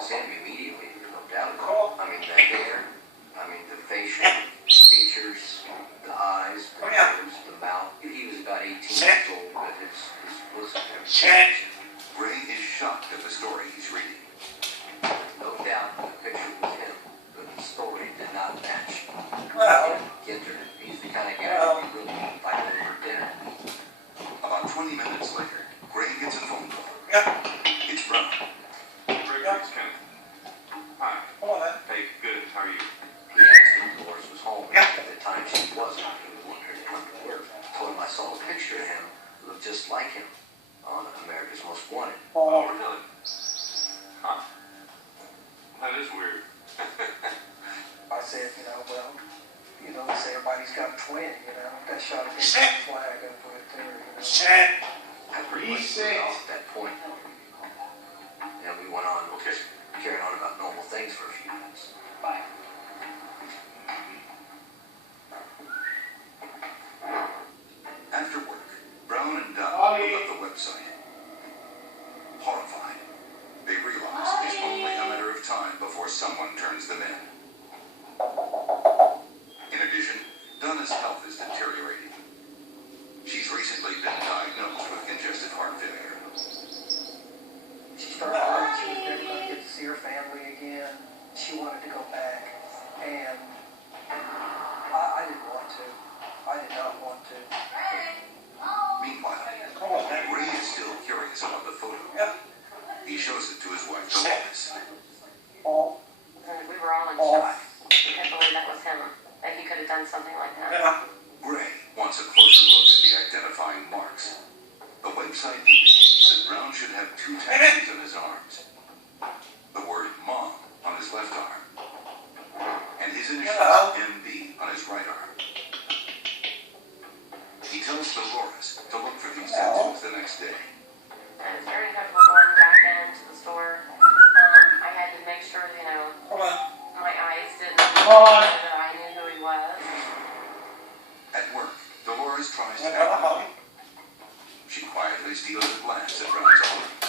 was him immediately, there's no doubt about it. I mean, the hair, I mean, the facial features, the eyes, the nose, the mouth. He was about 18 years old, but his looks and everything. Ray is shocked at the story he's reading. No doubt the picture was him, but the story did not match. Well. Ginter, he's the kind of guy that you really invite over for dinner. About 20 minutes later, Gray gets a phone call. It's Brown. Gregory, it's Kenneth. Hi. Come on, then. Hey, good. How are you? He asked if Doris was home. At the time she wasn't. He wanted her to come to work. Told him I saw a picture of him who looked just like him on America's Most Wanted. Oh, really? Huh. That is weird. I said, well, they say everybody's got a twin, That shot a big flag up with there, I pretty much put it off at that point. And we went on, carrying on about normal things for a few minutes. Bye. After work, Brown and Dunn look up the website. Horrified, they realize it's only a matter of time before someone turns them in. In addition, Donna's health is deteriorating. She's recently been diagnosed with congestive heart failure. She started worrying she was never going to get to see her family again. She wanted to go back, and I didn't want to. I did not want to. Meanwhile, Ray is still curious about the photo. He shows it to his wife, Dolores. We were all in shock. We couldn't believe that was him. That he could have done something like that. Gray wants a closer look at the identifying marks. The website indicates that Brown should have 2 tattoos on his arms. The word Mom on his left arm. And his initials MB on his right arm. He tells Dolores to look for these tattoos the next day. I was very uncomfortable going back into the store. I had to make sure, my eyes didn't know that I knew who he was. At work, Dolores tries to act normal. She quietly steals a glance at Brown's arm.